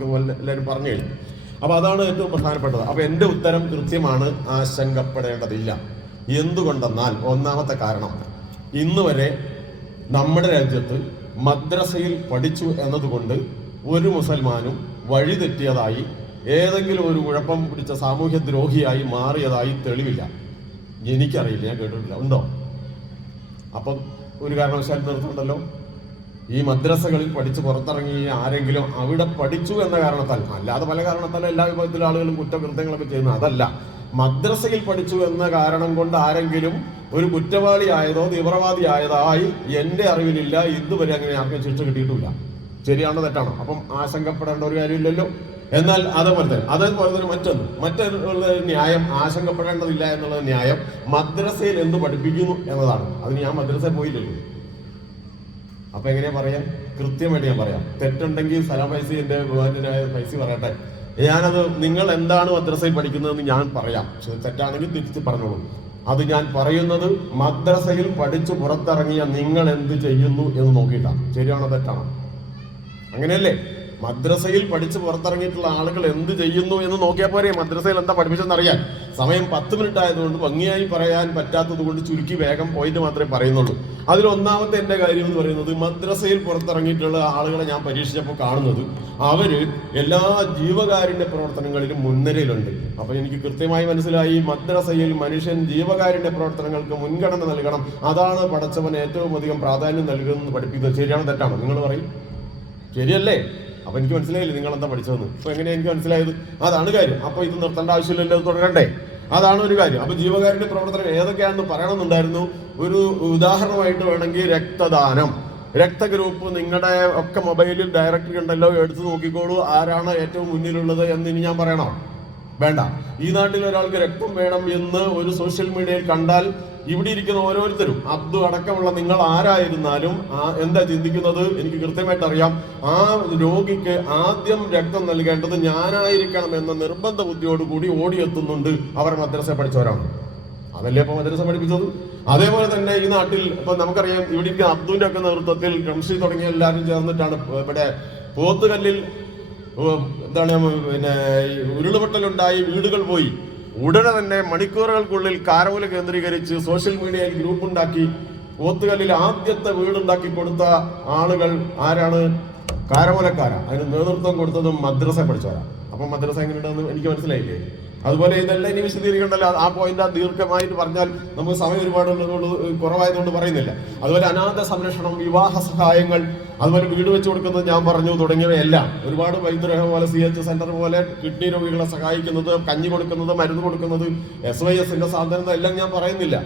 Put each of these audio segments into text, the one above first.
എല്ലാവരും പറഞ്ഞു കഴിഞ്ഞു. അപ്പോൾ അതാണ് ഏറ്റവും പ്രധാനപ്പെട്ടത്. അപ്പൊ എന്റെ ഉത്തരം കൃത്യമാണ് ആശങ്കപ്പെടേണ്ടതില്ല. എന്തുകൊണ്ടെന്നാൽ ഒന്നാമത്തെ കാരണം ഇന്ന് വരെ നമ്മുടെ രാജ്യത്ത് മദ്രസയിൽ പഠിച്ചു എന്നതുകൊണ്ട് ഒരു മുസൽമാനും വഴിതെറ്റിയതായി ഏതെങ്കിലും ഒരു കുഴപ്പം പിടിച്ച സാമൂഹ്യ ദ്രോഹിയായി മാറിയതായി തെളിവില്ല. എനിക്കറിയില്ല ഞാൻ കേട്ടിട്ടില്ല. ഉണ്ടോ? അപ്പം ഒരു കാരണവശാലും നിർത്തുന്നുണ്ടല്ലോ. ഈ മദ്രസകളിൽ പഠിച്ച് പുറത്തിറങ്ങി ആരെങ്കിലും അവിടെ പഠിച്ചു എന്ന കാരണത്താൽ അല്ലാതെ പല കാരണത്താലും എല്ലാ വിഭാഗത്തിലും ആളുകളും കുറ്റകൃത്യങ്ങളൊക്കെ ചെയ്യുന്നത് അതല്ല. മദ്രസയിൽ പഠിച്ചു എന്ന കാരണം കൊണ്ട് ആരെങ്കിലും ഒരു കുറ്റവാളി ആയതോ തീവ്രവാദി ആയതായി എന്റെ അറിവിലില്ല. ഇതുവരെ അങ്ങനെ ആർക്കും ശിക്ഷ കിട്ടിയിട്ടില്ല. ശരിയാണോ തെറ്റാണോ? അപ്പം ആശങ്കപ്പെടേണ്ട ഒരു കാര്യമില്ലല്ലോ. എന്നാൽ അതേപോലെ തന്നെ അതേപോലെ തന്നെ മറ്റൊന്ന് മറ്റൊരു ന്യായം ആശങ്കപ്പെടേണ്ടതില്ല എന്നുള്ള ന്യായം മദ്രസയിൽ എന്ത് പഠിപ്പിക്കുന്നു എന്നതാണ്. അതിന് ഞാൻ മദ്രസയിൽ പോയില്ലല്ലോ. അപ്പൊ എങ്ങനെയാ പറയാം? കൃത്യമായിട്ട് ഞാൻ പറയാം. തെറ്റുണ്ടെങ്കിൽ സലാം പൈസ എന്റെ ഭഗവാന്റെ പൈസ പറയട്ടെ. ഞാനത് നിങ്ങൾ എന്താണ് മദ്രസയിൽ പഠിക്കുന്നതെന്ന് ഞാൻ പറയാം. തെറ്റാണെങ്കിൽ തിരിച്ച് പറഞ്ഞോളൂ. അത് ഞാൻ പറയുന്നത് മദ്രസയിൽ പഠിച്ചു പുറത്തിറങ്ങിയ നിങ്ങൾ എന്ത് ചെയ്യുന്നു എന്ന് നോക്കിയിട്ടാണ് ശരിയാണോ തെറ്റാണോ? അങ്ങനെയല്ലേ? മദ്രസയിൽ പഠിച്ച് പുറത്തിറങ്ങിയിട്ടുള്ള ആളുകൾ എന്ത് ചെയ്യുന്നു എന്ന് നോക്കിയാൽ പോരെ? മദ്രസയിൽ എന്താ പഠിപ്പിച്ചെന്നറിയാൻ. സമയം പത്ത് മിനിറ്റ് ആയതുകൊണ്ട് ഭംഗിയായി പറയാൻ പറ്റാത്തത് കൊണ്ട് ചുരുക്കി വേഗം പോയിന്റ് മാത്രമേ പറയുന്നുള്ളൂ. അതിലൊന്നാമത്തെ എന്റെ കാര്യം എന്ന് പറയുന്നത് മദ്രസയിൽ പുറത്തിറങ്ങിയിട്ടുള്ള ആളുകളെ ഞാൻ പരീക്ഷിച്ചപ്പോൾ കാണുന്നത് അവർ എല്ലാ ജീവകാരുണ്യ പ്രവർത്തനങ്ങളിലും മുൻനിരയിലുണ്ട്. അപ്പൊ എനിക്ക് കൃത്യമായി മനസ്സിലായി മദ്രസയിൽ മനുഷ്യൻ ജീവകാരുണ്യ പ്രവർത്തനങ്ങൾക്ക് മുൻഗണന നൽകണം. അതാണ് പടച്ചവൻ ഏറ്റവും അധികം പ്രാധാന്യം നൽകുന്നത് പഠിപ്പിക്കുന്നത്. ശരിയാണോ തെറ്റാണോ? നിങ്ങൾ പറയും. ശരിയല്ലേ? അപ്പൊ എനിക്ക് മനസ്സിലായില്ല നിങ്ങൾ എന്താ പഠിച്ചതെന്ന്? അപ്പൊ എങ്ങനെയാ എനിക്ക് മനസ്സിലായത്? അതാണ് കാര്യം. അപ്പൊ ഇത് നിർത്തേണ്ട ആവശ്യമില്ലല്ലോ തുടരണ്ടേ അതാണ് ഒരു കാര്യം. അപ്പൊ ജീവകാരുടെ പ്രവർത്തനം ഏതൊക്കെയാണെന്ന് പറയണമെന്നുണ്ടായിരുന്നു. ഒരു ഉദാഹരണമായിട്ട് വേണമെങ്കിൽ രക്തദാനം. രക്തഗ്രൂപ്പ് നിങ്ങളുടെ ഒക്കെ മൊബൈലിൽ ഡയറക്ടറി ഉണ്ടല്ലോ എടുത്തു നോക്കിക്കോളൂ. ആരാണ് ഏറ്റവും മുന്നിലുള്ളത് എന്ന് ഇനി ഞാൻ പറയണോ? വേണ്ട. ഈ നാട്ടിൽ ഒരാൾക്ക് രക്തം വേണം എന്ന് ഒരു സോഷ്യൽ മീഡിയയിൽ കണ്ടാൽ ഇവിടെ ഇരിക്കുന്ന ഓരോരുത്തരും അബ്ദു അടക്കമുള്ള നിങ്ങൾ ആരായിരുന്നാലും എന്താ ചിന്തിക്കുന്നത്? എനിക്ക് കൃത്യമായിട്ട് അറിയാം ആ രോഗിക്ക് ആദ്യം രക്തം നൽകേണ്ടത് ഞാനായിരിക്കണം എന്ന നിർബന്ധ ബുദ്ധിയോടുകൂടി ഓടിയെത്തുന്നുണ്ട് അവർ മദ്രസ പഠിച്ചവരാണ്. അതല്ലേ ഇപ്പൊ മദ്രസ പഠിപ്പിച്ചത്? അതേപോലെ തന്നെ ഈ നാട്ടിൽ ഇപ്പൊ നമുക്കറിയാം ഇവിടെ അബ്ദുവിന്റെ ഒക്കെ നേതൃത്വത്തിൽ റംഷി തുടങ്ങിയ എല്ലാവരും ചേർന്നിട്ടാണ് ഇവിടെ പോത്തുകല്ലിൽ എന്താണ് പിന്നെ ഉരുളുപൊട്ടലുണ്ടായി വീടുകൾ പോയി. ഉടനെ തന്നെ മണിക്കൂറുകൾക്കുള്ളിൽ കാരമൂല കേന്ദ്രീകരിച്ച് സോഷ്യൽ മീഡിയയിൽ ഗ്രൂപ്പ് ഉണ്ടാക്കി. കോത്തുകല്ലിൽ ആദ്യത്തെ വീടുണ്ടാക്കി കൊടുത്ത ആളുകൾ ആരാണ്? കാരമൂലക്കാരാണ് അതിന് നേതൃത്വം കൊടുത്തതും മദ്രസ പഠിച്ചവരാണ് അപ്പൊ മദ്രസ എങ്ങനെയുണ്ടെന്ന് എനിക്ക് മനസ്സിലായില്ലേ? അതുപോലെ ഇതെല്ലാം ഇനി വിശദീകരിക്കണ്ടല്ലോ. ആ പോയിന്റ് ദീർഘമായിട്ട് പറഞ്ഞാൽ നമുക്ക് സമയം ഒരുപാട് ഉള്ളതുകൊണ്ട് കുറവായതുകൊണ്ട് പറയുന്നില്ല. അതുപോലെ അനാഥ സംരക്ഷണം വിവാഹ സഹായങ്ങൾ അതുപോലെ വീട് വെച്ച് കൊടുക്കുന്നത് ഞാൻ പറഞ്ഞു തുടങ്ങിയവയെല്ലാം. ഒരുപാട് വൈദ്യുരഹം പോലെ സി എച്ച് സെന്റർ പോലെ കിഡ്നി രോഗികളെ സഹായിക്കുന്നത് കഞ്ഞി കൊടുക്കുന്നത് മരുന്ന് കൊടുക്കുന്നത് എസ് വൈ എസിന്റെ സാധനം എല്ലാം ഞാൻ പറയുന്നില്ല.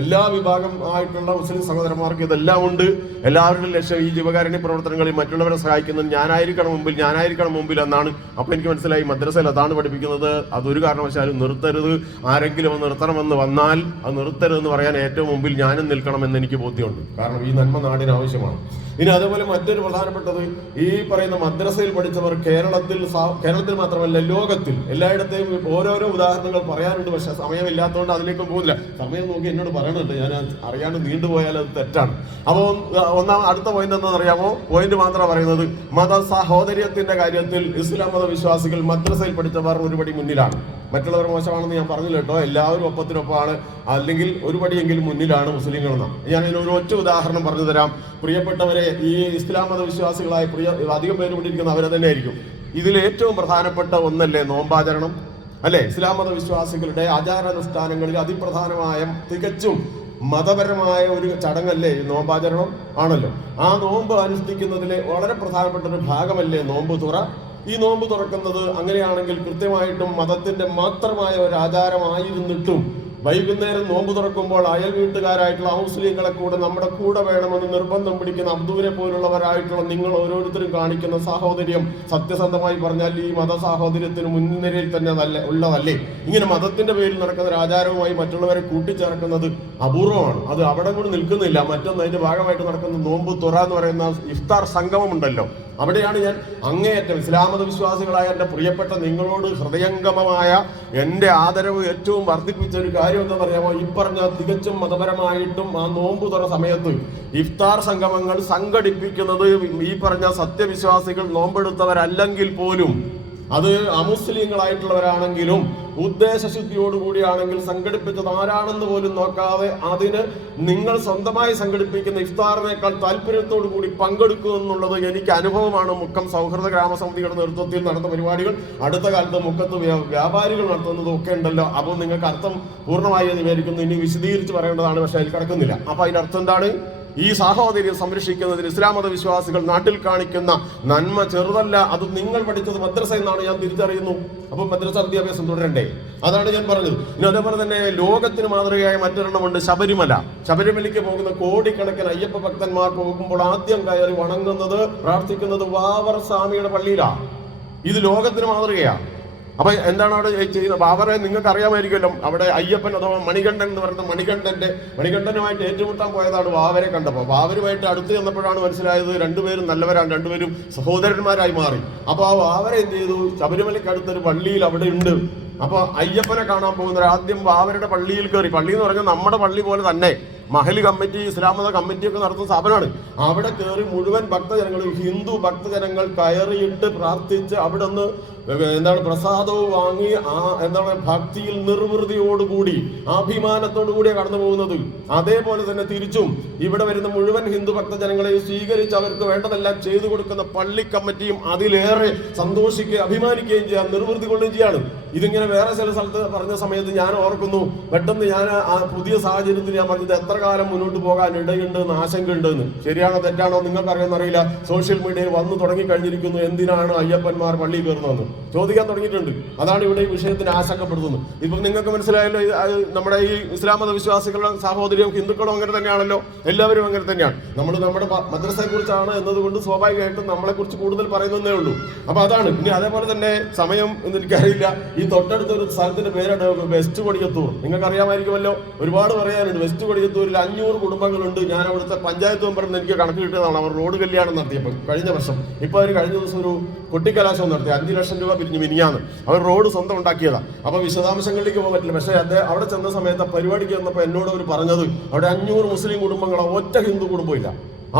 എല്ലാ വിഭാഗം ആയിട്ടുള്ള മുസ്ലിം സഹോദരന്മാർക്ക് ഇതെല്ലാം ഉണ്ട്. എല്ലാവരുടെയും ലക്ഷ്യം ഈ ജീവകാരുണ്യ പ്രവർത്തനങ്ങളിൽ മറ്റുള്ളവരെ സഹായിക്കുന്നത് ഞാനായിരിക്കണം മുമ്പിൽ ഞാനായിരിക്കണം മുമ്പിൽ എന്നാണ്. അപ്പൊ എനിക്ക് മനസ്സിലായി മദ്രസയിൽ അതാണ് പഠിപ്പിക്കുന്നത്. അതൊരു കാരണവശാലും നിർത്തരുത്. ആരെങ്കിലും നിർത്തണമെന്ന് വന്നാൽ അത് നിർത്തരുതെന്ന് പറയാൻ ഏറ്റവും മുമ്പിൽ ഞാനും നിൽക്കണമെന്ന് എനിക്ക് ബോധ്യമുണ്ട്. കാരണം ഈ നന്മ നാടിന് ആവശ്യമാണ്. ഇനി അതേപോലെ മറ്റൊരു പ്രധാനപ്പെട്ടത് ഈ പറയുന്ന മദ്രസയിൽ പഠിച്ചവർ കേരളത്തിൽ കേരളത്തിൽ മാത്രമല്ല ലോകത്തിൽ എല്ലായിടത്തെയും ഓരോരോ ഉദാഹരണങ്ങൾ പറയാനുണ്ട് പക്ഷെ സമയമില്ലാത്തതുകൊണ്ട് അതിലേക്കും പോകുന്നില്ല. സമയം നോക്കി എന്നോട് പറയണുണ്ട്. ഞാൻ അറിയാണ്ട് നീണ്ടുപോയാൽ അത് തെറ്റാണ്. അപ്പോൾ ഒന്നാം അടുത്ത പോയിന്റ് എന്താണെന്ന് അറിയാമോ പോയിന്റ് മാത്രമാണ് പറയുന്നത് മത സഹോദര്യത്തിന്റെ കാര്യത്തിൽ ഇസ്ലാം മത വിശ്വാസികൾ മദ്രസയിൽ പഠിച്ചവർ ഒരുപടി മുന്നിലാണ്. മറ്റുള്ളവർ മോശമാണെന്ന് ഞാൻ പറഞ്ഞില്ല കേട്ടോ. എല്ലാവരും ഒപ്പത്തിനൊപ്പമാണ്. അല്ലെങ്കിൽ ഒരുപടിയെങ്കിലും മുന്നിലാണ് മുസ്ലിങ്ങൾ എന്ന് ഞാൻ ഇതിനൊരു ഒറ്റ ഉദാഹരണം പറഞ്ഞു തരാം. പ്രിയപ്പെട്ടവരെ ഈ ഇസ്ലാം മത വിശ്വാസികളായ പ്രിയ അധികം പേര് കൊണ്ടിരിക്കുന്ന അവരെ തന്നെ ആയിരിക്കും ഇതിൽ ഏറ്റവും പ്രധാനപ്പെട്ട ഒന്നല്ലേ നോമ്പാചരണം? അല്ലെ? ഇസ്ലാം മത വിശ്വാസികളുടെ ആചാരാനുഷ്ഠാനങ്ങളിൽ അതിപ്രധാനമായ തികച്ചും മതപരമായ ഒരു ചടങ്ങല്ലേ നോമ്പാചരണം? ആണല്ലോ. ആ നോമ്പ് അനുഷ്ഠിക്കുന്നതിലെ വളരെ പ്രധാനപ്പെട്ട ഒരു ഭാഗമല്ലേ നോമ്പ് തുറ? ഈ നോമ്പ് തുറക്കുന്നത് അങ്ങനെയാണെങ്കിൽ കൃത്യമായിട്ടും മതത്തിന്റെ മാത്രമായ ഒരു ആചാരമായിരുന്നിട്ടും വൈകുന്നേരം നോമ്പ് തുറക്കുമ്പോൾ അയൽ വീട്ടുകാരായിട്ടുള്ള മുസ്ലിങ്ങളെ കൂടെ നമ്മുടെ കൂടെ വേണമെന്ന് നിർബന്ധം പിടിക്കുന്ന അബ്ദൂരെ പോലുള്ളവരായിട്ടുള്ള നിങ്ങൾ ഓരോരുത്തരും കാണിക്കുന്ന സാഹോദര്യം സത്യസന്ധമായി പറഞ്ഞാൽ ഈ മത സാഹോദര്യത്തിന് മുൻനിരയിൽ തന്നെ നല്ല ഉള്ളതല്ലേ? ഇങ്ങനെ മതത്തിന്റെ പേരിൽ നടക്കുന്ന ഒരു ആചാരവുമായി മറ്റുള്ളവരെ കൂട്ടിച്ചേർക്കുന്നത് അപൂർവമാണ്. അത് അവിടെ കൂടി നിൽക്കുന്നില്ല. മറ്റൊന്ന് അതിന്റെ ഭാഗമായിട്ട് നടക്കുന്ന നോമ്പ് തുറ എന്ന് പറയുന്ന ഇഫ്താർ സംഗമം ഉണ്ടല്ലോ അവിടെയാണ് ഞാൻ അങ്ങേയറ്റം ഇസ്ലാമത വിശ്വാസികളായ എന്റെ പ്രിയപ്പെട്ട നിങ്ങളോട് ഹൃദയംഗമമായ എന്റെ ആദരവ് ഏറ്റവും വർദ്ധിപ്പിച്ച ഒരു കാര്യം എന്താ പറയാമോ ഇപ്പറഞ്ഞ പറഞ്ഞ തികച്ചും മതപരമായിട്ടും ആ നോമ്പ് തുറ സമയത്ത് ഇഫ്താർ സംഗമങ്ങൾ സംഘടിപ്പിക്കുന്നത് ഈ പറഞ്ഞ സത്യവിശ്വാസികൾ നോമ്പെടുത്തവരല്ലെങ്കിൽ പോലും അത് അമുസ്ലിങ്ങളായിട്ടുള്ളവരാണെങ്കിലും ഉദ്ദേശശുദ്ധിയോടുകൂടിയാണെങ്കിൽ സംഘടിപ്പിച്ചത് ആരാണെന്ന് പോലും നോക്കാതെ അതിന് നിങ്ങൾ സ്വന്തമായി സംഘടിപ്പിക്കുന്ന ഇഫ്താറിനേക്കാൾ താല്പര്യത്തോടു കൂടി പങ്കെടുക്കുക എന്നുള്ളത് എനിക്ക് അനുഭവമാണ്. മുക്കം സൗഹൃദ ഗ്രാമസമിതിയുടെ നേതൃത്വത്തിൽ നടന്ന പരിപാടികൾ. അടുത്ത കാലത്ത് മുക്കത്ത് വ്യാപാരികൾ നടത്തുന്നതും ഒക്കെ ഉണ്ടല്ലോ. അപ്പോൾ നിങ്ങൾക്ക് അർത്ഥം പൂർണമായി എന്ന് വിചാരിക്കുന്നു. ഇനി വിശദീകരിച്ച് പറയേണ്ടതാണ് പക്ഷെ അതിൽ കിടക്കുന്നില്ല. അപ്പൊ അതിന്റെ അർത്ഥം എന്താണ്? ഈ സാഹോദര്യം സംരക്ഷിക്കുന്നതിന് ഇസ്ലാം മത വിശ്വാസികൾ നാട്ടിൽ കാണിക്കുന്ന നന്മ ചെറുതല്ല അത് നിങ്ങൾ പഠിച്ചത് മദ്രസ എന്നാണ് ഞാൻ തിരിച്ചറിയുന്നു. അപ്പൊ മദ്രസ വിദ്യാഭ്യാസം തുടരണ്ടേ? അതാണ് ഞാൻ പറഞ്ഞത്. ഇനി അതേപോലെ തന്നെ ലോകത്തിന് മാതൃകയായ മറ്റൊരെണ്ണമുണ്ട് ശബരിമല. ശബരിമലയ്ക്ക് പോകുന്ന കോടിക്കണക്കിന് അയ്യപ്പ ഭക്തന്മാർ പോകുമ്പോൾ ആദ്യം കയറി വണങ്ങുന്നത് പ്രാർത്ഥിക്കുന്നത് വാവർ സ്വാമിയുടെ പള്ളിയിലാണ് ഇത് ലോകത്തിന് മാതൃകയാണ് അപ്പൊ എന്താണ് അവിടെ ചെയ്യുന്നത്? ബാബറെ നിങ്ങൾക്ക് അറിയാമായിരിക്കുമല്ലോ. അവിടെ അയ്യപ്പൻ അഥവാ മണികണ്ഠൻ എന്ന് പറയുന്ന മണികണ്ഠന്റെ മണികണ്ഠനുമായിട്ട് ഏറ്റുമുട്ടാൻ പോയതാണ് വാവരെ കണ്ടപ്പോൾ. വാവരുമായിട്ട് അടുത്ത് ചെന്നപ്പോഴാണ് മനസ്സിലായത് രണ്ടുപേരും നല്ലവരാണ് രണ്ടുപേരും സഹോദരന്മാരായി മാറി. അപ്പൊ ആ വാവരെ എന്ത് ചെയ്തു? ശബരിമലയ്ക്ക് അടുത്തൊരു പള്ളിയിൽ അവിടെ ഉണ്ട്. അപ്പൊ അയ്യപ്പനെ കാണാൻ പോകുന്നവർ ആദ്യം വാവരുടെ പള്ളിയിൽ കയറി. പള്ളി എന്ന് പറഞ്ഞാൽ നമ്മുടെ പള്ളി പോലെ തന്നെ. മഹലി കമ്മിറ്റി ഇസ്ലാം മത കമ്മിറ്റി ഒക്കെ നടത്തുന്ന സ്ഥാപനമാണ്. അവിടെ കയറി മുഴുവൻ ഭക്തജനങ്ങളും ഹിന്ദു ഭക്തജനങ്ങൾ കയറിയിട്ട് പ്രാർത്ഥിച്ച് അവിടെ നിന്ന് എന്താണ് പ്രസാദവും വാങ്ങി ആ എന്താണ് ഭക്തിയിൽ നിർവൃതിയോടുകൂടി അഭിമാനത്തോടു കൂടിയാണ് കടന്നു പോകുന്നത്. അതേപോലെ തന്നെ തിരിച്ചും ഇവിടെ വരുന്ന മുഴുവൻ ഹിന്ദു ഭക്തജനങ്ങളെയും സ്വീകരിച്ച് അവർക്ക് വേണ്ടതെല്ലാം ചെയ്തു കൊടുക്കുന്ന പള്ളി കമ്മിറ്റിയും അതിലേറെ സന്തോഷിക്കുകയും അഭിമാനിക്കുകയും ചെയ്യാം നിർവൃതി കൊള്ളുകയും ചെയ്യാണ്. ഇതിങ്ങനെ വേറെ ചില സ്ഥലത്ത് പറഞ്ഞ സമയത്ത് ഞാൻ ഓർക്കുന്നു പെട്ടെന്ന് ഞാൻ ആ പുതിയ സാഹചര്യത്തിൽ ഞാൻ പറഞ്ഞത് എത്ര കാലം മുന്നോട്ട് പോകാൻ ഇടയുണ്ട് എന്ന് ആശങ്കയുണ്ട് എന്ന് ശരിയാണോ തെറ്റാണോ നിങ്ങൾക്ക് അറിയാമെന്നറിയില്ല. സോഷ്യൽ മീഡിയയിൽ വന്നു തുടങ്ങി കഴിഞ്ഞിരിക്കുന്നു എന്തിനാണ് അയ്യപ്പന്മാർ പള്ളി കയറുന്നതെന്ന്? ചോദിക്കാൻ തുടങ്ങിയിട്ടുണ്ട്. അതാണ് ഇവിടെ ഈ വിഷയത്തിന് ആശങ്കപ്പെടുത്തുന്നത്. ഇപ്പം നിങ്ങൾക്ക് മനസ്സിലായല്ലോ നമ്മുടെ ഈ ഇസ്ലാം മത വിശ്വാസികളും സഹോദരിയും ഹിന്ദുക്കളും അങ്ങനെ തന്നെയാണല്ലോ. എല്ലാവരും അങ്ങനെ തന്നെയാണ്. നമ്മൾ നമ്മുടെ മദ്രസയെക്കുറിച്ചാണ് മദ്രസയെ കുറിച്ചാണ് എന്നതുകൊണ്ട് സ്വാഭാവികമായിട്ടും നമ്മളെക്കുറിച്ച് കൂടുതൽ പറയുന്നതേ ഉള്ളൂ. അപ്പൊ അതാണ്. ഇനി അതേപോലെ തന്നെ സമയം എന്ന് എനിക്കറിയില്ല. ഈ തൊട്ടടുത്ത ഒരു സ്ഥലത്തിന്റെ പേരാണ് വെസ്റ്റ് കൊടിയത്തൂർ. നിങ്ങൾക്ക് അറിയാമായിരിക്കുമല്ലോ ഒരുപാട് പറയാനുണ്ട്. വെസ്റ്റ് കൊടിയത്തൂരിൽ അഞ്ഞൂറ് കുടുംബങ്ങളുണ്ട്. ഞാൻ അവിടുത്തെ പഞ്ചായത്ത് മെമ്പറിൽ നിന്ന് എനിക്ക് കണക്ക് കിട്ടിയതാണ്. അവർ റോഡ് കല്യാണം നടത്തിയപ്പോൾ കഴിഞ്ഞ വർഷം. ഇപ്പൊ അവർ കഴിഞ്ഞ ദിവസം ഒരു കൊട്ടിക്കലാശം നടത്തി. അഞ്ച് ലക്ഷം രൂപ പിരിഞ്ഞു മിനിഞ്ഞാന്ന്. അവർ റോഡ് സ്വന്തം ഉണ്ടാക്കിയതാണ് അപ്പൊ വിശദാംശങ്ങളിലേക്ക് പോകാൻ പറ്റില്ല. പക്ഷേ അദ്ദേഹം അവിടെ ചെന്ന സമയത്ത് പരിപാടിക്ക് വന്നപ്പോൾ എന്നോട് അവർ പറഞ്ഞത് അവിടെ അഞ്ഞൂറ് മുസ്ലിം കുടുംബങ്ങളോ ഒറ്റ ഹിന്ദു കുടുംബമില്ല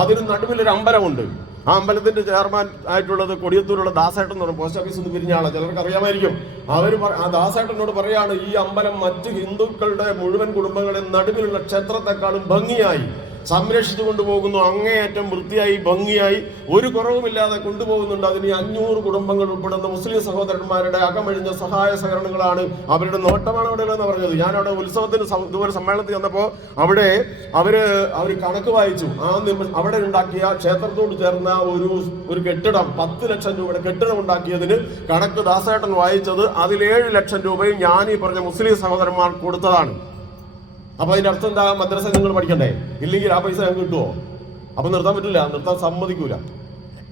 അതിന് നടുവിലൊരു അമ്പലമുണ്ട്. ആ അമ്പലത്തിന്റെ ചെയർമാൻ ആയിട്ടുള്ളത് കൊടിയത്തൂരുള്ള ദാസേട്ടൻ എന്ന് പറഞ്ഞ പോസ്റ്റ് ഓഫീസിൽ നിന്ന് പിരിഞ്ഞ ആളാണ് ചിലർക്ക് അറിയാമായിരിക്കും. അവർ ആ ദാസേട്ടനോട് പറയാണ് ഈ അമ്പലം മറ്റ് ഹിന്ദുക്കളുടെ മുഴുവൻ കുടുംബങ്ങളുടെ നടുവിലുള്ള ക്ഷേത്രത്തെക്കാളും ഭംഗിയായി. സംരക്ഷിച്ചു കൊണ്ടുപോകുന്നു. അങ്ങേയറ്റം വൃത്തിയായി ഭംഗിയായി ഒരു കുറവുമില്ലാതെ കൊണ്ടുപോകുന്നുണ്ട്. അതിന് അഞ്ഞൂറ് കുടുംബങ്ങൾ ഉൾപ്പെടുന്ന മുസ്ലിം സഹോദരന്മാരുടെ അകമഴിഞ്ഞ സഹായ സഹകരണങ്ങളാണ് അവരുടെ നോട്ടമാണ് അവിടെ എന്ന് പറഞ്ഞത്. ഞാൻ അവിടെ ഉത്സവത്തിന് ഇതുപോലെ സമ്മേളനത്തിൽ വന്നപ്പോൾ അവിടെ അവർ അവർ കണക്ക് വായിച്ചു. ആ നിമിഷം അവിടെ ഉണ്ടാക്കിയ ക്ഷേത്രത്തോട് ചേർന്ന ഒരു ഒരു കെട്ടിടം പത്ത് ലക്ഷം രൂപയുടെ കെട്ടിടം ഉണ്ടാക്കിയതിന് കണക്ക് ദാസേട്ടൻ വായിച്ചത് അതിൽ ഏഴ് ലക്ഷം രൂപയും ഞാൻ ഈ പറഞ്ഞ മുസ്ലിം സഹോദരന്മാർ കൊടുത്തതാണ്. അപ്പൊ അതിന്റെ അർത്ഥം എന്താ? മദ്രസ നിങ്ങൾ പഠിക്കണ്ടേ? ഇല്ലെങ്കിൽ ആ പൈസ ഞങ്ങൾക്ക് കിട്ടുമോ അപ്പൊ നിർത്താൻ പറ്റില്ല. നിർത്താൻ സമ്മതിക്കൂല.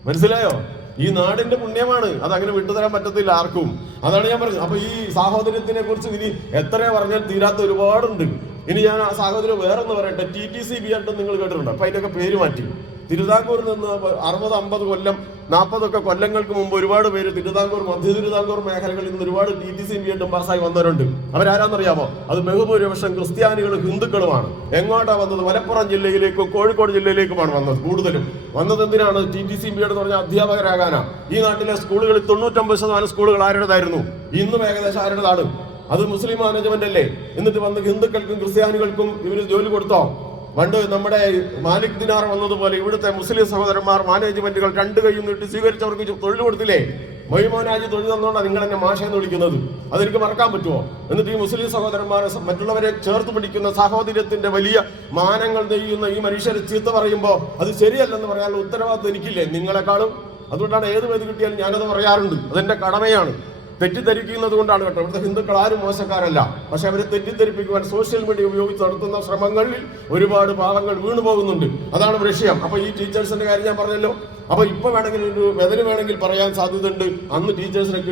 മനസ്സിലായോ? ഈ നാടിന്റെ പുണ്യമാണ്. അത് അങ്ങനെ വിട്ടുതരാൻ പറ്റത്തില്ല ആർക്കും. അതാണ് ഞാൻ പറഞ്ഞത്. അപ്പൊ ഈ സാഹോദര്യത്തിനെ കുറിച്ച് ഇനി എത്ര പറഞ്ഞാൽ തീരാത്ത ഒരുപാടുണ്ട്. ഇനി ഞാൻ ആ സാഹോദര്യം വേറൊന്ന് പറയട്ടെ. ടി ടി സി ബി ആയിട്ട് നിങ്ങൾ കേട്ടിട്ടുണ്ട്? അപ്പൊ അതിന്റെയൊക്കെ പേര് മാറ്റി. തിരുവിതാംകൂറിൽ നിന്ന് അറുപത് അമ്പത് കൊല്ലം നാൽപ്പതൊക്കെ കൊല്ലങ്ങൾക്ക് മുമ്പ് ഒരുപാട് പേര് തിരുവിതാംകൂർ മധ്യ മേഖലകളിൽ നിന്ന് ഒരുപാട് ടി ടി സി വീണ്ടും പാസ്സായി വന്നവരുണ്ട്. അവരാരാന്നറിയാമോ? അത് ബഹുഭൂരിപക്ഷം ക്രിസ്ത്യാനികളും ഹിന്ദുക്കളുമാണ്. എങ്ങോട്ടാണ് വന്നത്? മലപ്പുറം ജില്ലയിലേക്കും കോഴിക്കോട് ജില്ലയിലേക്കുമാണ് വന്നത് കൂടുതലും. വന്നത് എന്തിനാണ്? ടി ടി സി ബി എന്ന് പറഞ്ഞ അധ്യാപകരാകാനാ. ഈ നാട്ടിലെ സ്കൂളുകളിൽ തൊണ്ണൂറ്റൊമ്പത് ശതമാനം സ്കൂളുകൾ ആരുടേതായിരുന്നു? ഇന്നും ഏകദേശം ആരുടേതാണ്? അത് മുസ്ലിം മാനേജ്മെന്റ് അല്ലേ എന്നിട്ട് വന്ന് ഹിന്ദുക്കൾക്കും ക്രിസ്ത്യാനികൾക്കും ഇവർ ജോലി കൊടുത്തോ? പണ്ട് നമ്മുടെ മാലിക് ദിനാർ വന്നതുപോലെ ഇവിടുത്തെ മുസ്ലിം സഹോദരന്മാർ മാനേജ്മെന്റുകൾ രണ്ട് കൈയും നീട്ടി സ്വീകരിച്ചവർക്ക് തൊഴിൽ കൊടുത്തില്ലേ? മൊയ്മോനാജി തൊഴിൽ തന്നോണ്ടാണ് നിങ്ങൾ എന്നെ മാഷ എന്ന് വിളിക്കുന്നത്. അതെനിക്ക് മറക്കാൻ പറ്റുമോ? എന്നിട്ട് ഈ മുസ്ലിം സഹോദരന്മാരെ മറ്റുള്ളവരെ ചേർത്ത് പിടിക്കുന്ന സാഹോദര്യത്തിന്റെ വലിയ മാനങ്ങൾ നെയ്യുന്ന ഈ മനുഷ്യരെ ചീത്ത പറയുമ്പോൾ അത് ശരിയല്ലെന്ന് പറയാനുള്ള ഉത്തരവാദിത്വം എനിക്കില്ലേ? നിങ്ങളെക്കാളും. അതുകൊണ്ടാണ് ഏത് വേദി കിട്ടിയാലും ഞാനത് പറയാറുണ്ട്. അതെന്റെ കടമയാണ്. തെറ്റിദ്ധരിക്കുന്നത് കൊണ്ടാണ് കേട്ടോ. ഇവിടുത്തെ ഹിന്ദുക്കൾ ആരും മോശക്കാരല്ല. പക്ഷെ അവരെ തെറ്റിദ്ധരിപ്പിക്കുവാൻ സോഷ്യൽ മീഡിയ ഉപയോഗിച്ച് നടത്തുന്ന ശ്രമങ്ങളിൽ ഒരുപാട് പാവങ്ങൾ വീണു പോകുന്നുണ്ട്. അതാണ് വിഷയം. അപ്പൊ ഈ ടീച്ചേഴ്സിന്റെ കാര്യം ഞാൻ പറഞ്ഞല്ലോ. അപ്പൊ ഇപ്പൊ വേണമെങ്കിൽ ഒരു വെതന് വേണമെങ്കിൽ പറയാൻ സാധ്യതയുണ്ട്. അന്ന് ടീച്ചേഴ്സിനെ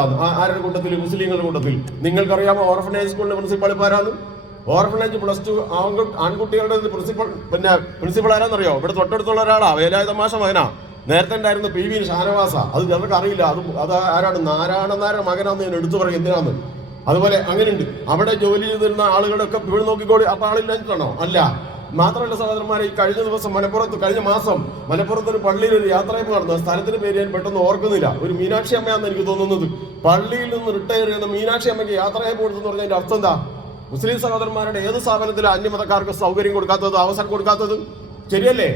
ആ- ആരുടെ കൂട്ടത്തിൽ? മുസ്ലിങ്ങളുടെ കൂട്ടത്തിൽ. നിങ്ങൾക്കറിയാമോ ഓർഫനേജ് സ്കൂളിന്റെ പ്രിൻസിപ്പൾ ഇപ്പൊ ഓർഫനേജ് പ്ലസ് ടു ആൺകുട്ടികളുടെ പ്രിൻസിപ്പൾ പിന്നെ പ്രിൻസിപ്പൾ ആരാന്നറിയോ? ഇവിടെ തൊട്ടടുത്തുള്ള ഒരാളാ. വേലായ തമാശ മകനാ. നേരത്തെ ഉണ്ടായിരുന്ന പി വി ഷാനവാസ. അത് ഞങ്ങൾക്ക് അറിയില്ല. അത് അത് ആരാണ്? നാരായണ നായരുടെ മകനാന്ന് ഞാൻ എടുത്തു പറയും. എന്തിനാന്ന്? അതുപോലെ അങ്ങനെയുണ്ട്. അവിടെ ജോലി ചെയ്തിരുന്ന ആളുകളൊക്കെ വീട് നോക്കിക്കോളി. അപ്പൊ ആളില്ലാഞ്ഞിട്ടാണോ അല്ല. മാത്രമല്ല സഹോദരന്മാരെ ഈ കഴിഞ്ഞ ദിവസം മലപ്പുറത്ത് കഴിഞ്ഞ മാസം മലപ്പുറത്ത് ഒരു പള്ളിയിൽ ഒരു യാത്രയപ്പ് നടന്നു സ്ഥലത്തിന് പേര് ഞാൻ പെട്ടെന്ന് ഓർക്കുന്നില്ല. ഒരു മീനാക്ഷി അമ്മയാന്ന് എനിക്ക് തോന്നുന്നത്. പള്ളിയിൽ നിന്ന് റിട്ടയർ ചെയ്യുന്ന മീനാക്ഷി അമ്മയ്ക്ക് യാത്രയപ്പ് കൊടുത്തെന്ന് പറഞ്ഞതിന്റെ അർത്ഥം എന്താ? മുസ്ലിം സഹോദരന്മാരുടെ ഏത് സ്ഥാപനത്തിലും അന്യമതക്കാർക്ക് സൗകര്യം കൊടുക്കാത്തത് അവസരം കൊടുക്കാത്തത്? ശരിയല്ലേ?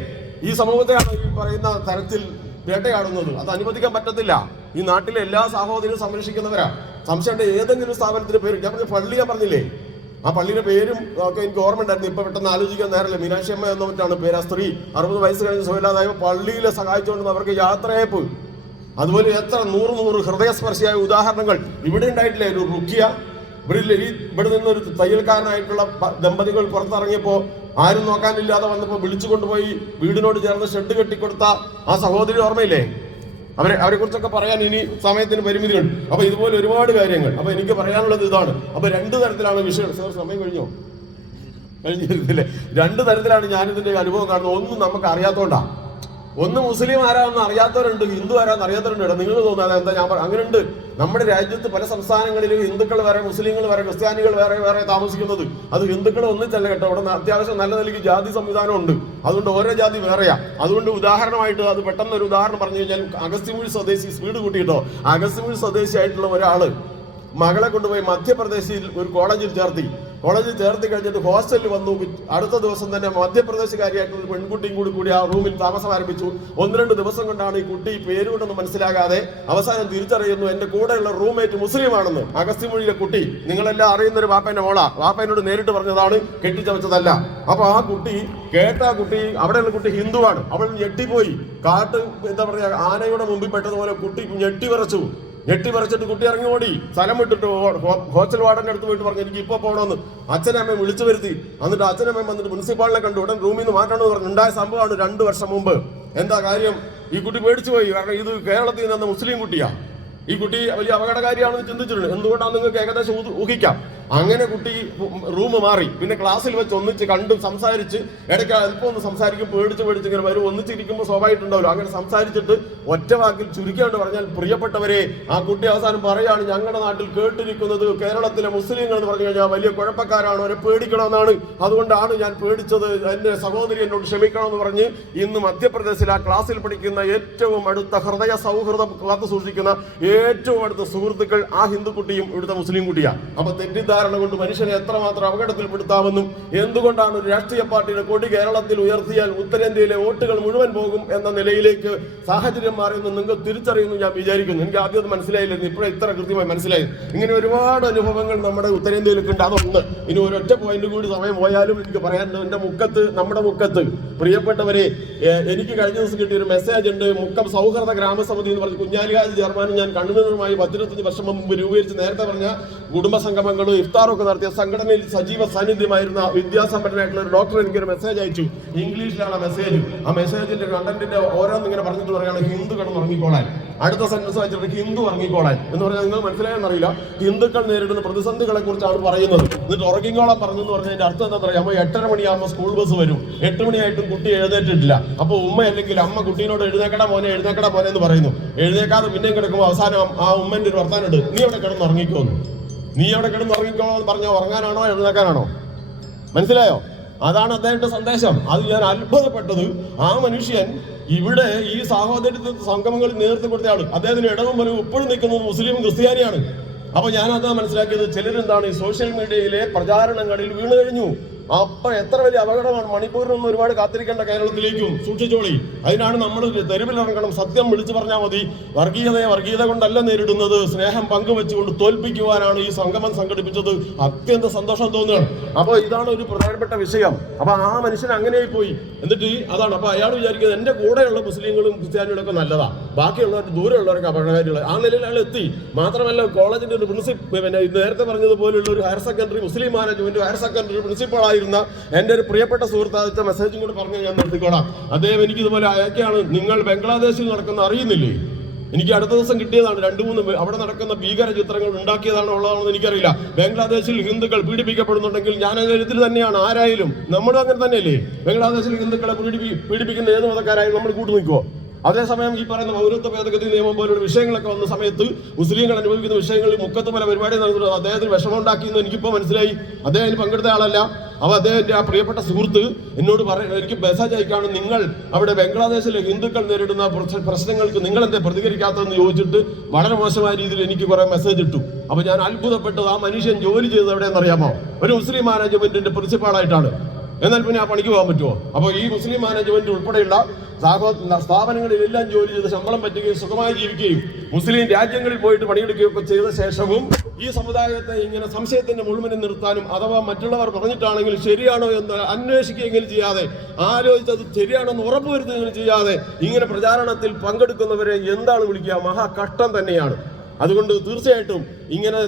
ഈ സമൂഹത്തെയാണ് ഈ പറയുന്ന തരത്തിൽ വേട്ടയാടുന്നത്. അത് അനുവദിക്കാൻ പറ്റത്തില്ല. ഈ നാട്ടിലെ എല്ലാ സഹോദരനും സംരക്ഷിക്കുന്നവരാ. സംശയമുണ്ട് ഏതെങ്കിലും സ്ഥാപനത്തിന്റെ പേര് ഞാൻ പറഞ്ഞ പള്ളി ഞാൻ പറഞ്ഞില്ലേ? ആ പള്ളിയുടെ പേരും ഒക്കെ എനിക്ക് ഓർമ്മ ഉണ്ടായിരുന്നു ഇപ്പൊ പെട്ടെന്ന് ആലോചിക്കാൻ നേരമില്ല. മീനാക്ഷി അമ്മ എന്ന മറ്റാണ് പേര്. ആ സ്ത്രീ അറുപത് വയസ്സ് കഴിഞ്ഞ് സുഖമില്ലാതായ പള്ളിയിലെ സഹായിച്ചുകൊണ്ട് അവർക്ക് യാത്രയപ്പ് അതുപോലെ എത്ര നൂറ് നൂറ് ഹൃദയസ്പർശിയായ ഉദാഹരണങ്ങൾ. ഇവിടെ ഉണ്ടായിട്ടില്ല? ഒരു റുക്കിയ ഇവിടെ ഇവിടെ നിന്നൊരു തയ്യൽക്കാരനായിട്ടുള്ള ദമ്പതികൾ പുറത്തിറങ്ങിയപ്പോ ആരും നോക്കാനില്ലാതെ വന്നപ്പോൾ വിളിച്ചു കൊണ്ടുപോയി വീടിനോട് ചേർന്ന് ഷെഡ് കെട്ടിക്കൊടുത്ത ആ സഹോദരി ഓർമ്മയില്ലേ? അവരെ അവരെ കുറിച്ചൊക്കെ പറയാൻ ഇനി സമയത്തിന് പരിമിതിയുണ്ട്. അപ്പൊ ഇതുപോലെ ഒരുപാട് കാര്യങ്ങൾ. അപ്പൊ എനിക്ക് പറയാനുള്ളത് ഇതാണ്. അപ്പൊ രണ്ടു തരത്തിലാണ് വിഷയം. സാർ സമയം കഴിഞ്ഞോ? കഴിഞ്ഞിരുന്നില്ലേ? രണ്ടു തരത്തിലാണ് ഞാനിതിന്റെ അനുഭവം കാണുന്നത്. ഒന്നും നമുക്ക് അറിയാത്തോണ്ടാ. ഒന്ന് മുസ്ലിം ആരാന്ന് അറിയാത്തവരുണ്ട് ഹിന്ദു ആരാന്ന് അറിയാത്തവരുണ്ട് നിങ്ങൾ തോന്നാതെ എന്താ ഞാൻ അങ്ങനെ അങ്ങനെയുണ്ട്. നമ്മുടെ രാജ്യത്ത് പല സംസ്ഥാനങ്ങളിലും ഹിന്ദുക്കൾ വേറെ മുസ്ലിങ്ങൾ വേറെ ക്രിസ്ത്യാനികൾ വേറെ വേറെ താമസിക്കുന്നത്. അത് ഹിന്ദുക്കൾ ഒന്നിച്ചല്ല കേട്ടോ. അവിടെ അത്യാവശ്യം നല്ല നിലയ്ക്ക് ജാതി സംവിധാനം ഉണ്ട്. അതുകൊണ്ട് ഓരോ ജാതി വേറെയാ. അതുകൊണ്ട് ഉദാഹരണമായിട്ട് അത് പെട്ടെന്ന് ഒരു ഉദാഹരണം പറഞ്ഞു കഴിഞ്ഞാൽ അഗസ്ത്യമൂഴി സ്വദേശി സ്പീഡ് കൂട്ടിയിട്ടോ അഗസ്ത്യമൂഴി സ്വദേശിയായിട്ടുള്ള ഒരാൾ മകളെ കൊണ്ടുപോയി മധ്യപ്രദേശിൽ ഒരു കോളേജിൽ ചേർത്തി. കോളേജിൽ ചേർത്ത് കഴിഞ്ഞിട്ട് ഹോസ്റ്റലിൽ വന്നു. അടുത്ത ദിവസം തന്നെ മധ്യപ്രദേശുകാരിയായിട്ടുള്ള ഒരു പെൺകുട്ടിയും കൂടി കൂടി ആ റൂമിൽ താമസം ആരംഭിച്ചു. ഒന്ന് രണ്ട് ദിവസം കൊണ്ടാണ് ഈ കുട്ടി പേരുകൊണ്ടൊന്നും മനസ്സിലാകാതെ അവസാനം തിരിച്ചറിയുന്നു എന്റെ കൂടെയുള്ള റൂംമേറ്റ് മുസ്ലിം ആണെന്ന് അഗസ്ത്യമൊഴിയിലെ കുട്ടി നിങ്ങളെല്ലാം അറിയുന്ന ഒരു വാപ്പന്റെ മോള. വാപ്പനോട് നേരിട്ട് പറഞ്ഞതാണ് കെട്ടിച്ചവച്ചതല്ല അപ്പൊ ആ കുട്ടി കേട്ട കുട്ടി അവിടെയുള്ള കുട്ടി ഹിന്ദുവാണ്. അവൾ ഞെട്ടിപ്പോയി. കാട്ട് എന്താ പറയാ ആനയുടെ മുമ്പിൽ പെട്ടതുപോലെ കുട്ടി ഞെട്ടി വിറച്ചു. ഞെട്ടി പറിച്ചിട്ട് കുട്ടി ഇറങ്ങി ഓടി. സ്ഥലം വിട്ടിട്ട് ഹോസ്റ്റൽ വാർഡന്റെ അടുത്ത് പോയിട്ട് പറഞ്ഞു എനിക്ക് ഇപ്പൊ പോകണമെന്ന് അച്ഛനമ്മയും വിളിച്ചു വരുത്തി. എന്നിട്ട് അച്ഛനമ്മയും വന്നിട്ട് മുനിസിപ്പാളിനെ കണ്ടു. ഉടൻ റൂമിൽ നിന്ന് മാറ്റണമെന്ന് പറഞ്ഞു. ഉണ്ടായ സംഭവമാണ് രണ്ട് വർഷം മുമ്പ്. എന്താ കാര്യം? ഈ കുട്ടി പേടിച്ചു പോയി. കാരണം ഇത് കേരളത്തിൽ നിന്ന് മുസ്ലിം കുട്ടിയാ. ഈ കുട്ടി വലിയ അപകടകാരിയാണെന്ന് ചിന്തിച്ചിട്ടുണ്ട്. എന്തുകൊണ്ടാണ് നിങ്ങൾക്ക് ഏകദേശം ഊഹ- ഊഹിക്കാം? അങ്ങനെ കുട്ടി റൂം മാറി. പിന്നെ ക്ലാസ്സിൽ വെച്ച് ഒന്നിച്ച് കണ്ടും സംസാരിച്ച് ഇടയ്ക്ക് അല്പം ഒന്ന് സംസാരിക്കും പേടിച്ച് പേടിച്ച് ഇങ്ങനെ വരും. ഒന്നിച്ചിരിക്കുമ്പോൾ സ്വാഭാവികമായിട്ടുണ്ടാവില്ല. അങ്ങനെ സംസാരിച്ചിട്ട് ഒറ്റ വാക്കിൽ ചുരുക്കാണ്ട് പറഞ്ഞാൽ പ്രിയപ്പെട്ടവരെ ആ കുട്ടി അവസാനം പറയാണ് ഞങ്ങളുടെ നാട്ടിൽ കേട്ടിരിക്കുന്നത് കേരളത്തിലെ മുസ്ലിങ്ങൾ എന്ന് പറഞ്ഞു കഴിഞ്ഞാൽ വലിയ കുഴപ്പക്കാരാണ്. അവരെ പേടിക്കണമെന്നാണ്. അതുകൊണ്ടാണ് ഞാൻ പേടിച്ചത്. എന്റെ സഹോദരി എന്നോട് ക്ഷമിക്കണമെന്ന് പറഞ്ഞ് ഇന്ന് മധ്യപ്രദേശിൽ ആ ക്ലാസ്സിൽ പഠിക്കുന്ന ഏറ്റവും അടുത്ത ഹൃദയ സൗഹൃദം കാത്തു സൂക്ഷിക്കുന്ന ഏറ്റവും അടുത്ത സുഹൃത്തുക്കൾ ആ ഹിന്ദു കുട്ടിയും ഇവിടുത്തെ മുസ്ലിം കുട്ടിയാണ് അപ്പൊ തെറ്റിദ്ധാരണ കൊണ്ട് മനുഷ്യനെ എത്രമാത്രം അപകടത്തിൽപ്പെടുത്താമെന്നും എന്തുകൊണ്ടാണ് ഒരു രാഷ്ട്രീയ പാർട്ടിയുടെ കൊടി കേരളത്തിൽ ഉയർത്തിയാൽ ഉത്തരേന്ത്യയിലെ വോട്ടുകൾ മുഴുവൻ പോകും എന്ന നിലയിലേക്ക് സാഹചര്യം മാറിയെന്ന് നിങ്ങൾ തിരിച്ചറിയുന്നു ഞാൻ വിചാരിക്കുന്നു. എനിക്ക് ആദ്യം അത് മനസ്സിലായില്ലായിരുന്നു. ഇപ്പോഴും ഇത്ര കൃത്യമായി മനസ്സിലായി ഇങ്ങനെ ഒരുപാട് അനുഭവങ്ങൾ നമ്മുടെ ഉത്തരേന്ത്യയിലേക്ക് ഉണ്ട് അതൊന്ന്. ഇനി ഒരൊറ്റ പോയിന്റ് കൂടി സമയം പോയാലും എനിക്ക് പറയാനുണ്ട്. എന്റെ മുക്കത്ത് നമ്മുടെ മുക്കത്ത് പ്രിയപ്പെട്ടവരെ എനിക്ക് കഴിഞ്ഞ ദിവസം കിട്ടിയ ഒരു മെസ്സേജ് ഉണ്ട്. മുക്കം സൗഹൃദ ഗ്രാമസമിതി എന്ന് പറഞ്ഞ് കുഞ്ഞാലിഹാജ് ചെയർമാനും ഞാൻ കണ്ണുനീരുമായി പത്തിരുപത്തഞ്ച് വർഷം മുമ്പ് രൂപീകരിച്ച് നേരത്തെ പറഞ്ഞ കുടുംബ സംഗമങ്ങളും ഇഫ്താറൊക്കെ നടത്തിയ സംഘടനയിൽ സജീവ സാന്നിധ്യമായിരുന്ന വിദ്യാസമ്പന്നനായിട്ടുള്ള ഒരു ഡോക്ടർ എനിക്കൊരു മെസ്സേജ് അയച്ചു. ഇംഗ്ലീഷിലാണ് മെസ്സേജ് ആ മെസ്സേജിന്റെ കണ്ടന്റിന്റെ ഓരോന്ന് ഇങ്ങനെ പറഞ്ഞിട്ട് പറയുകയാണ് ഹിന്ദു കിടന്ന് ഉറങ്ങിക്കോളാൻ. അടുത്ത സെന്റൻസ് വായിച്ചിട്ട് ഹിന്ദു ഉറങ്ങിക്കോളാൻ. എന്ന് പറഞ്ഞാൽ നിങ്ങൾ മനസ്സിലായെന്നറിയില്ല ഹിന്ദുക്കൾ നേരിടുന്ന പ്രതിസന്ധികളെ കുറിച്ചാണ് പറയുന്നത്. എന്നിട്ട് ഉറങ്ങിക്കോളാൻ പറഞ്ഞെന്ന് പറഞ്ഞതിന്റെ അർത്ഥം എന്താ പറയുക അമ്മ എട്ടര മണിയാകുമ്പോൾ സ്കൂൾ ബസ് വരും. എട്ട് മണിയായിട്ടും കുട്ടി എഴുന്നേറ്റിട്ടില്ല. അപ്പോൾ ഉമ്മ അല്ലെങ്കിൽ അമ്മ കുട്ടീനോട് എഴുന്നേക്കട മോനെ എഴുന്നേക്കട മോനെ എന്ന് പറയുന്നു. എഴുന്നേക്കാതെ പിന്നെയും കിടക്കുമ്പോൾ അവസാനം ആ ഉമ്മന്റെ ഒരു വർത്താനുണ്ട് നീ അവിടെ കിടന്ന് ഉറങ്ങിക്കോന്നു നീ അവിടെ കിടന്ന് ഉറങ്ങിക്കോ പറഞ്ഞോ ഉറങ്ങാനാണോ എഴുന്നേക്കാനാണോ? മനസ്സിലായോ? അതാണ് അദ്ദേഹത്തിന്റെ സന്ദേശം. അത് ഞാൻ അത്ഭുതപ്പെട്ടത്. ആ മനുഷ്യൻ ഇവിടെ ഈ സാഹോദര്യ സംഗമങ്ങളിൽ നേതൃത്വം കൊടുത്ത ആൾ. അദ്ദേഹത്തിന് ഇടവും വരും ഇപ്പോഴും നിൽക്കുന്നത് മുസ്ലിം ക്രിസ്ത്യാനിയാണ്. അപ്പൊ ഞാൻ മനസ്സിലാക്കിയത് ചിലരെന്താണ് ഈ സോഷ്യൽ മീഡിയയിലെ പ്രചാരണങ്ങളിൽ വീണു കഴിഞ്ഞു? അപ്പൊ എത്ര വലിയ അപകടമാണ്? മണിപ്പൂരിനൊന്നും ഒരുപാട് കാത്തിരിക്കേണ്ട കേരളത്തിലേക്കും. സൂക്ഷിച്ചോളി. അതിനാണ് നമ്മൾ തെരുവിലിറങ്ങണം. സത്യം വിളിച്ചു പറഞ്ഞാൽ മതി. വർഗീയതയെ വർഗീയത കൊണ്ടല്ല നേരിടുന്നത്. സ്നേഹം പങ്കുവെച്ചുകൊണ്ട് തോൽപ്പിക്കുവാനാണ് ഈ സംഗമം സംഘടിപ്പിച്ചത്. അത്യന്ത സന്തോഷം തോന്നുകയാണ്. അപ്പോൾ ഇതാണ് ഒരു പ്രധാനപ്പെട്ട വിഷയം. അപ്പൊ ആ മനുഷ്യൻ അങ്ങനെയായി പോയി എന്നിട്ട് അതാണ്. അപ്പൊ അയാൾ വിചാരിക്കുന്നത് എന്റെ കൂടെയുള്ള മുസ്ലിങ്ങളും ക്രിസ്ത്യാനികളും ഒക്കെ നല്ലതാ. ബാക്കിയുള്ളവർ ദൂരെയുള്ളവരൊക്കെ അപകടകാരികൾ ആ അയാൾ എത്തി. മാത്രമല്ല കോളേജിന്റെ ഒരു പ്രിൻസിപ്പൽ പിന്നെ നേരത്തെ പറഞ്ഞതുപോലുള്ള ഒരു ഹയർ സെക്കൻഡറി മുസ്ലിം മാനേജ്മെന്റ് ഹയർ സെക്കൻഡറി പ്രിൻസിപ്പൾ ആയിരുന്ന എന്റെ ഒരു പ്രിയപ്പെട്ട സുഹൃത്ത് അയച്ച മെസ്സേജും കൂടി പറഞ്ഞ് ഞാൻ നിർത്തിക്കോളാം. അദ്ദേഹം എനിക്ക് ഇതുപോലെ അയക്കാണ് നിങ്ങൾ ബംഗ്ലാദേശിൽ നടക്കുന്ന അറിയുന്നില്ലേ? എനിക്ക് അടുത്ത ദിവസം കിട്ടിയതാണ്. രണ്ട് മൂന്ന് അവിടെ നടക്കുന്ന ഭീകര ചിത്രങ്ങൾ ഉണ്ടാക്കിയതാണോ ഉള്ളതാണെന്ന് എനിക്കറിയില്ല. ബംഗ്ലാദേശിൽ ഹിന്ദുക്കൾ പീഡിപ്പിക്കപ്പെടുന്നുണ്ടെങ്കിൽ ഞാൻ അതിൽ തന്നെയാണ്. ആരായാലും? നമ്മളും അങ്ങനെ തന്നെയല്ലേ? ബംഗ്ലാദേശിൽ ഹിന്ദുക്കളെ പീഡിപ്പി പീഡിപ്പിക്കുന്ന ഏത് മതക്കാരായാലും നമ്മൾ കൂട്ടു നിൽക്കുമോ അതേസമയം ഈ പറയുന്ന പൗരത്വ ഭേദഗതി നിയമം പോലുള്ള വിഷയങ്ങളൊക്കെ വന്ന സമയത്ത് മുസ്ലിങ്ങൾ അനുഭവിക്കുന്ന വിഷയങ്ങളിൽ മുക്കത്ത് പല പരിപാടി നടത്തുന്നത് അദ്ദേഹത്തിന് വിഷമമുണ്ടാക്കിയെന്ന് എനിക്കിപ്പോൾ മനസ്സിലായി. അദ്ദേഹം അതിന് പങ്കെടുത്ത ആളല്ല. അവ അദ്ദേഹത്തിന്റെ ആ പ്രിയപ്പെട്ട സുഹൃത്ത് എന്നോട് പറയുന്നത് എനിക്ക് മെസ്സേജ് അയക്കാണ് നിങ്ങൾ അവിടെ ബംഗ്ലാദേശിലെ ഹിന്ദുക്കൾ നേരിടുന്ന പ്രശ്നങ്ങൾക്ക് നിങ്ങൾ എന്തേ പ്രതികരിക്കാത്തതെന്ന് ചോദിച്ചിട്ട് വളരെ മോശമായ രീതിയിൽ എനിക്ക് കുറെ മെസ്സേജ് ഇട്ടു. അപ്പൊ ഞാൻ അത്ഭുതപ്പെട്ടത് ആ മനുഷ്യൻ ജോലി ചെയ്തത് എവിടെയെന്നറിയാമോ ഒരു മുസ്ലിം മാനേജ്മെന്റിന്റെ പ്രിൻസിപ്പാളായിട്ടാണ് എന്നാൽ പിന്നെ ആ പണിക്ക് പോകാൻ പറ്റുമോ? അപ്പോൾ ഈ മുസ്ലിം മാനേജ്മെന്റ് ഉൾപ്പെടെയുള്ള സ്ഥാപനങ്ങളിലെല്ലാം ജോലി ചെയ്ത് ശമ്പളം പറ്റുകയും സുഖമായി ജീവിക്കുകയും മുസ്ലിം രാജ്യങ്ങളിൽ പോയിട്ട് പണിയെടുക്കുകയും ഒക്കെ ചെയ്ത ശേഷവും ഈ സമുദായത്തെ ഇങ്ങനെ സംശയത്തിന്റെ മുഴുവനും നിർത്താനും അഥവാ മറ്റുള്ളവർ പറഞ്ഞിട്ടാണെങ്കിൽ ശരിയാണോ എന്ന് അന്വേഷിക്കുകയെങ്കിലും ചെയ്യാതെ ആലോചിച്ചത് ശരിയാണോ എന്ന് ഉറപ്പുവരുത്തുകയും ചെയ്യാതെ ഇങ്ങനെ പ്രചാരണത്തിൽ പങ്കെടുക്കുന്നവരെ എന്താണ് വിളിക്കുക? മഹാകഷ്ടം തന്നെയാണ്. അതുകൊണ്ട് തീർച്ചയായിട്ടും ഇങ്ങനെ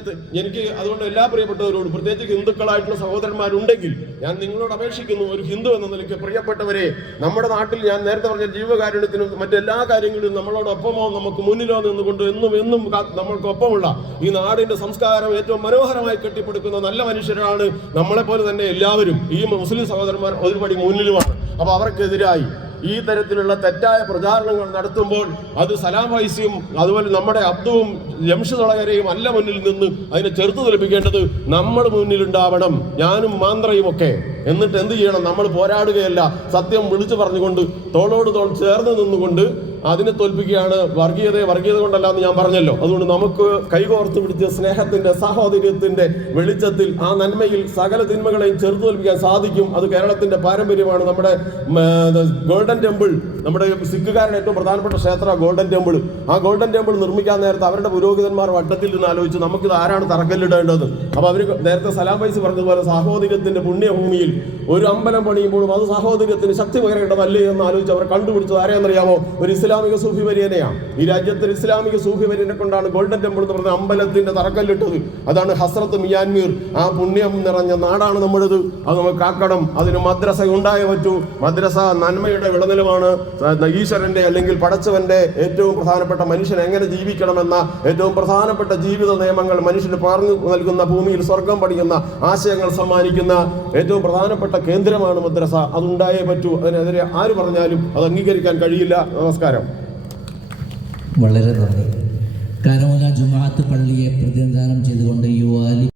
എനിക്ക് അതുകൊണ്ട് എല്ലാ പ്രിയപ്പെട്ടവരോടും പ്രത്യേകിച്ച് ഹിന്ദുക്കളായിട്ടുള്ള സഹോദരന്മാരുണ്ടെങ്കിൽ ഞാൻ നിങ്ങളോട് അപേക്ഷിക്കുന്നു ഒരു ഹിന്ദു എന്ന നിലയ്ക്ക് പ്രിയപ്പെട്ടവരെ നമ്മുടെ നാട്ടിൽ ഞാൻ നേരത്തെ പറഞ്ഞ ജീവകാരുണ്യത്തിനും മറ്റെല്ലാ കാര്യങ്ങളിലും നമ്മളോടൊപ്പമോ നമുക്ക് മുന്നിലോ നിന്നുകൊണ്ട് എന്നും എന്നും നമ്മൾക്കൊപ്പമുള്ള ഈ നാടിന്റെ സംസ്കാരം ഏറ്റവും മനോഹരമായി കെട്ടിപ്പടുക്കുന്ന നല്ല മനുഷ്യരാണ് നമ്മളെപ്പോലെ തന്നെ എല്ലാവരും. ഈ മുസ്ലിം സഹോദരന്മാർ ഒരുപടി മുന്നിലുമാണ്. അപ്പൊ അവർക്കെതിരായി ഈ തരത്തിലുള്ള തെറ്റായ പ്രചാരണങ്ങൾ നടത്തുമ്പോൾ അത് സലാം വൈസിയും അതുപോലെ നമ്മുടെ അബ്ദുവും ജംഷിദളകരെയും അല്ല മുന്നിൽ നിന്ന് അതിനെ ചെറുത്തു തോൽപ്പിക്കേണ്ടത് നമ്മൾ മുന്നിലുണ്ടാവണം. ഞാനും മാന്ത്രയും ഒക്കെ. എന്നിട്ട് എന്ത് ചെയ്യണം? നമ്മൾ പോരാടുകയല്ല. സത്യം വിളിച്ചു പറഞ്ഞുകൊണ്ട് തോളോട് തോൾ ചേർന്ന് നിന്നുകൊണ്ട് അതിനെ തോൽപ്പിക്കുകയാണ് വർഗീയതയെ വർഗീയത കൊണ്ടല്ല എന്ന് ഞാൻ പറഞ്ഞല്ലോ. അതുകൊണ്ട് നമുക്ക് കൈകോർത്ത് പിടിച്ച സ്നേഹത്തിന്റെ സാഹോദര്യത്തിന്റെ വെളിച്ചത്തിൽ ആ നന്മയിൽ സകല തിന്മകളെയും ചെറുതോൽപ്പിക്കാൻ തോൽപ്പിക്കാൻ സാധിക്കും. അത് കേരളത്തിന്റെ പാരമ്പര്യമാണ്. നമ്മുടെ ഗോൾഡൻ ടെമ്പിൾ നമ്മുടെ സിഖുകാരൻ ഏറ്റവും പ്രധാനപ്പെട്ട ക്ഷേത്ര ഗോൾഡൻ ടെമ്പിൾ. ആ ഗോൾഡൻ ടെമ്പിൾ നിർമ്മിക്കാൻ നേരത്തെ അവരുടെ പുരോഹിതന്മാർ വട്ടത്തിൽ നിന്ന് ആലോചിച്ച് നമുക്കിത് ആരാണ് തറക്കല്ലിടേണ്ടത്? അപ്പൊ അവർ നേരത്തെ സലാം വൈസ് പറഞ്ഞതുപോലെ സാഹോദര്യത്തിന്റെ പുണ്യഭൂമിയിൽ ഒരു അമ്പലം പണിയുമ്പോഴും അത് സാഹോദര്യത്തിന് ശക്തി പകരേണ്ടതല്ലേ എന്ന് ആലോചിച്ച് അവർ കണ്ടുപിടിച്ചത് ആരെയെന്നറിയാമോ? ഒരു ഇസ്ലാമിക സൂഫി വര്യനെയാണ് ഈ രാജ്യത്തെ ഇസ്ലാമിക സൂഫി വര്യനെ കൊണ്ടാണ് ഗോൾഡൻ ടെമ്പിൾ എന്ന് പറഞ്ഞ അമ്പലത്തിന്റെ തറക്കല്ലിട്ടത്. അതാണ് ഹസ്രത്ത് മിയാൻമീർ. ആ പുണ്യം നിറഞ്ഞ നാടാണ് നമ്മുടേത്. അത് നമുക്ക് കാക്കണം അതിന് മദ്രസ ഉണ്ടായേ പറ്റൂ. മദ്രസ നന്മയുടെ വിളനിലമാണ്. ഈശ്വരന്റെ അല്ലെങ്കിൽ പടച്ചവന്റെ ഏറ്റവും പ്രധാനപ്പെട്ട മനുഷ്യൻ എങ്ങനെ ജീവിക്കണമെന്ന ഏറ്റവും പ്രധാനപ്പെട്ട ജീവിത നിയമങ്ങൾ മനുഷ്യന് പറഞ്ഞു നൽകുന്ന ഭൂമിയിൽ സ്വർഗം പഠിക്കുന്ന ആശയങ്ങൾ സമ്മാനിക്കുന്ന ഏറ്റവും പ്രധാനപ്പെട്ട കേന്ദ്രമാണ് മദ്രസ. അതുണ്ടായേ പറ്റൂ. അതിനെതിരെ ആര് പറഞ്ഞാലും അത് അംഗീകരിക്കാൻ കഴിയില്ല. നമസ്കാരം. വളരെ നന്ദി. കാരമല ജുമാഅത്ത് പള്ളിയെ പ്രതിനിധാനം ചെയ്തുകൊണ്ട് യുവാലി